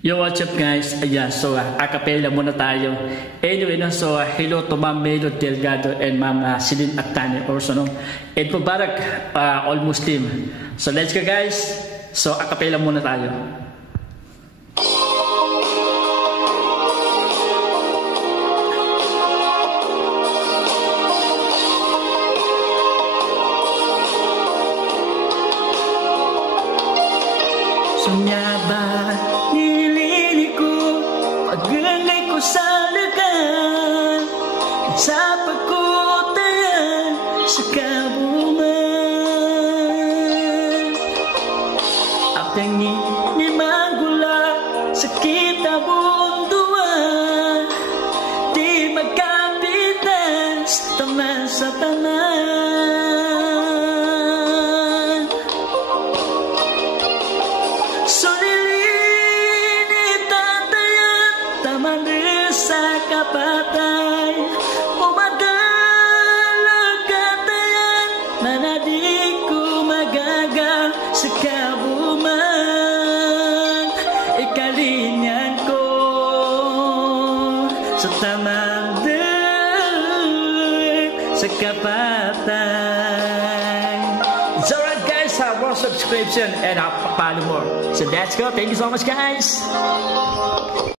Yo, what's up guys? Ayan, so acapella muna tayo. Anyway, no, so hello to Ma'am Melo Delgado and Ma'am Celine Atani also, no? And Mubarak, all Muslim. So let's go guys. So acapella muna tayo. Sunyaba pagangay ko sa lagan sa pagkutayan sa kabuman aptangin ni magula sa kita bunduan di magkapitas taman sa tanan sa kapatay umadalag katayan na di ko magaga sa kabuman ikalinyan ko sa tamang sa kapatay. It's alright guys, have more subscription and follow more. So let's go. Thank you so much guys.